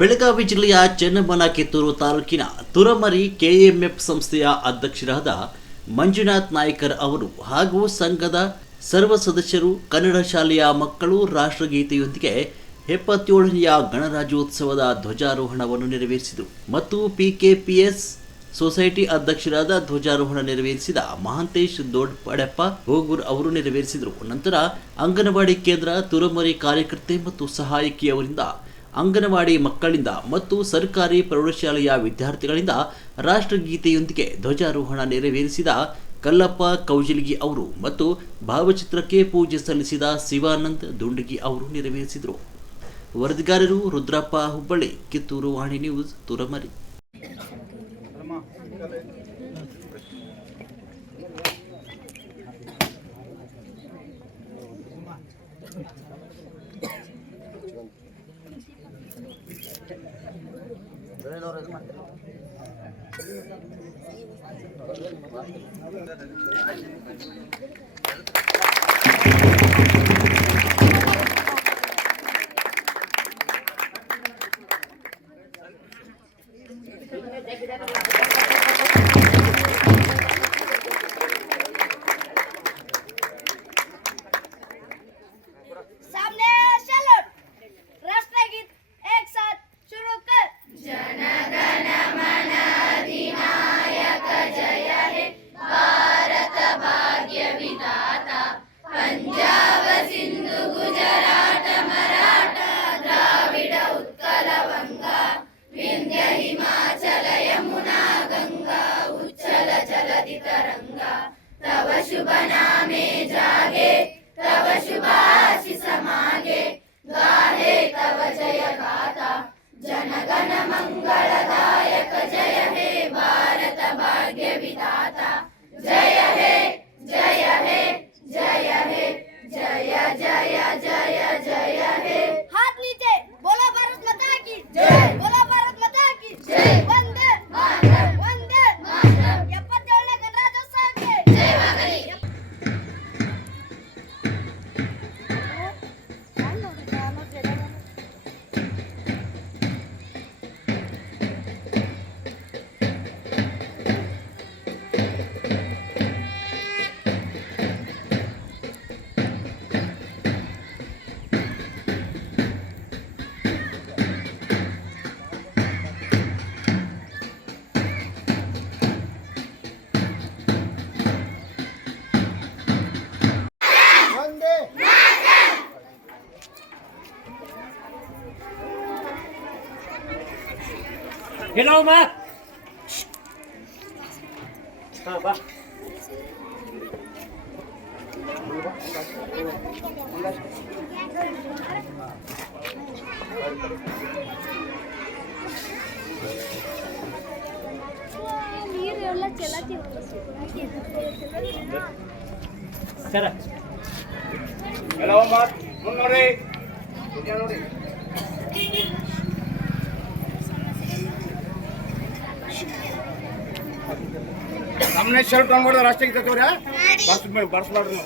ಬೆಳಗಾವಿ ಜಿಲ್ಲೆಯ ಚೆನ್ನಮ್ಮನ ಕಿತ್ತೂರು ತಾಲೂಕಿನ ತುರಮರಿ ಕೆಎಂಎಫ್ ಸಂಸ್ಥೆಯ ಅಧ್ಯಕ್ಷರಾದ ಮಂಜುನಾಥ್ ನಾಯ್ಕರ್ ಅವರು ಹಾಗೂ ಸಂಘದ ಸರ್ವ ಸದಸ್ಯರು ಕನ್ನಡ ಶಾಲೆಯ ಮಕ್ಕಳು ರಾಷ್ಟ್ರಗೀತೆಯೊಂದಿಗೆ 77ನೆಯ ಗಣರಾಜ್ಯೋತ್ಸವದ ಧ್ವಜಾರೋಹಣವನ್ನು ನೆರವೇರಿಸಿದರು ಮತ್ತು ಪಿಕೆಪಿಎಸ್ ಸೊಸೈಟಿ ಅಧ್ಯಕ್ಷರಾದ ಧ್ವಜಾರೋಹಣ ನೆರವೇರಿಸಿದ ಮಹಾಂತೇಶ್ ದೊಡ್ಡಪಡೆಪ್ಪ ಗೋಗೂರ್ ಅವರು ನೆರವೇರಿಸಿದರು. ನಂತರ ಅಂಗನವಾಡಿ ಕೇಂದ್ರ ತುರಮರಿ ಕಾರ್ಯಕರ್ತೆ ಮತ್ತು ಸಹಾಯಕಿಯವರಿಂದ ಅಂಗನವಾಡಿ ಮಕ್ಕಳಿಂದ ಮತ್ತು ಸರ್ಕಾರಿ ಪ್ರೌಢಶಾಲೆಯ ವಿದ್ಯಾರ್ಥಿಗಳಿಂದ ರಾಷ್ಟ್ರಗೀತೆಯೊಂದಿಗೆ ಧ್ವಜಾರೋಹಣ ನೆರವೇರಿಸಿದ ಕಲ್ಲಪ್ಪ ಕೌಜಲಗಿ ಅವರು ಮತ್ತು ಭಾವಚಿತ್ರಕ್ಕೆ ಪೂಜೆ ಸಲ್ಲಿಸಿದ ಶಿವಾನಂದ್ ದುಂಡಗಿ ಅವರು ನೆರವೇರಿಸಿದರು. ವರದಿಗಾರರು ರುದ್ರಪ್ಪ ಹುಬ್ಬಳ್ಳಿ, ಕಿತ್ತೂರು ವಾಣಿ ನ್ಯೂಸ್, ತುರಮರಿ. तव शुभ नामे जागे, तव शुभ आशीष मागे, गाहे तव जय गाथा, जनगण मंगलदायक जय हे भारत भाग्य विधाता, जय हे जय हे जय हे जय जय जय जय हे. हाथ नीचे, बोलो भारत माता की जय, बोलो भारत माता की जय, वंदे मातरम, वंदे मातरम. 77ನೇ ಗಣರಾಜ್ಯೋತ್ಸವಕ್ಕೆ ಜಯವಾಗಲಿ. Hello, Ma. Ba. ನೀರೆಲ್ಲ ಚಲತಿ ಸರ. Hello, Ma. ಮುನ್ನೋಡಿ. ನೋಡಿ. ನಮ್ಮನೆ ಶರ್ಟ್ ತಂದ್ಬಿಡ್ದ ರಾಷ್ಟ್ರಕ್ಕೆ ತಗೋರ ಬರ್ಸ್ಬಾರ್ದು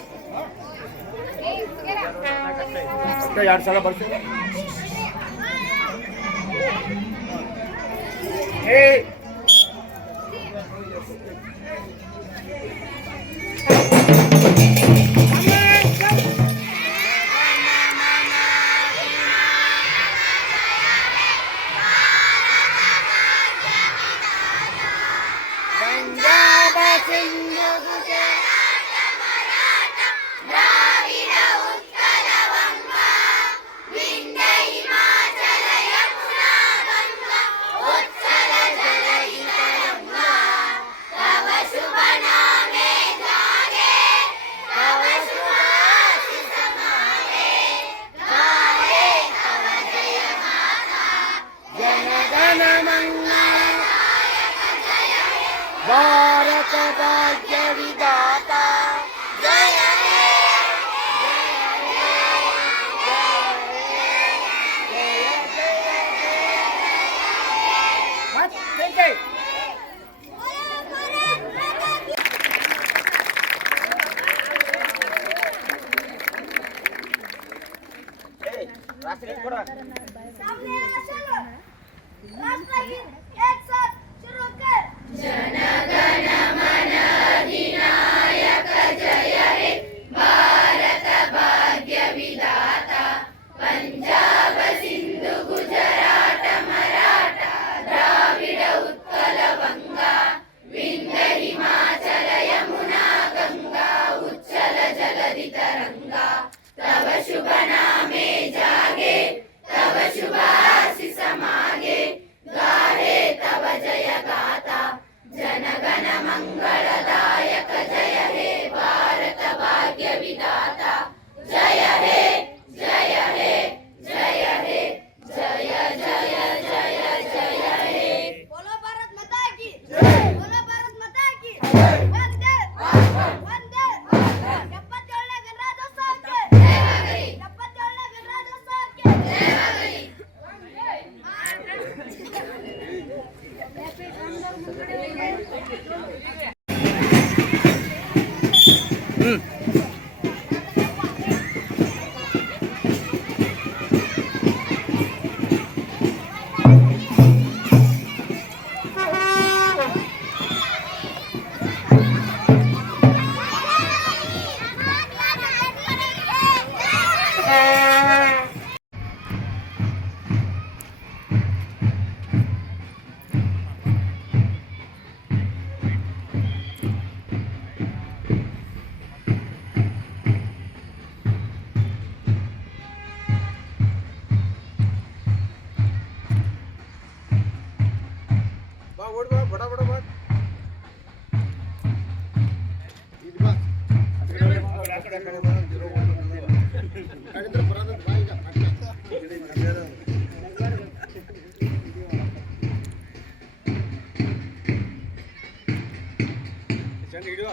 ಅಷ್ಟೇ 2 ಸಲ ಬರ್ಸಿ. ಏ भारत भाग्य विधाता, जय हे ಓಡಿ ಬಾ ಬಡ ಬಡ ಬಾ ಇಲ್ಲಿ ಬಾ ಆ ಕಡೆ ಬಾ ಕಡಿದ್ರೆ ಬರೋದು ಬಾ ಈಗ ಚಂದ ಹಿಡಿಯುವ